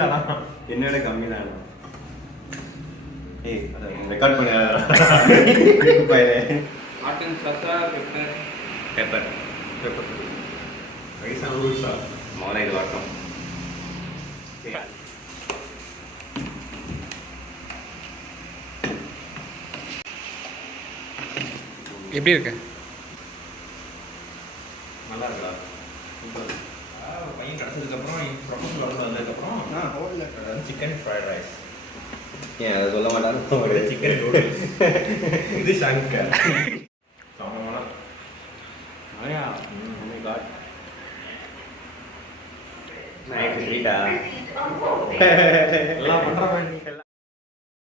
தானா? என்னோட கம்மி தானா? ஏய் ரெக்கார்ட் பண்ண ஆட்டன் சத்தா பெப்பர் பெப்பர் பேப்பர் ரைஸா ரூல்ஸா? முதல்ல இது வரட்டும். எப்படி இருக்கு? நல்லா இருக்கா? பையன் கிடச்சதுக்கப்புறம் ப்ரொஃபஸர் வந்ததுக்கப்புறம் சிக்கன் ஃப்ரைட் ரைஸ், ஏன் அதை சொல்ல மாட்டாங்க? சிக்கன் நூடுல்ஸ், இது சங்கர் சமமான ஆயா மை காட் நைஸ் ட்ரீட்டா எல்லாம் பண்ணுற மாதிரி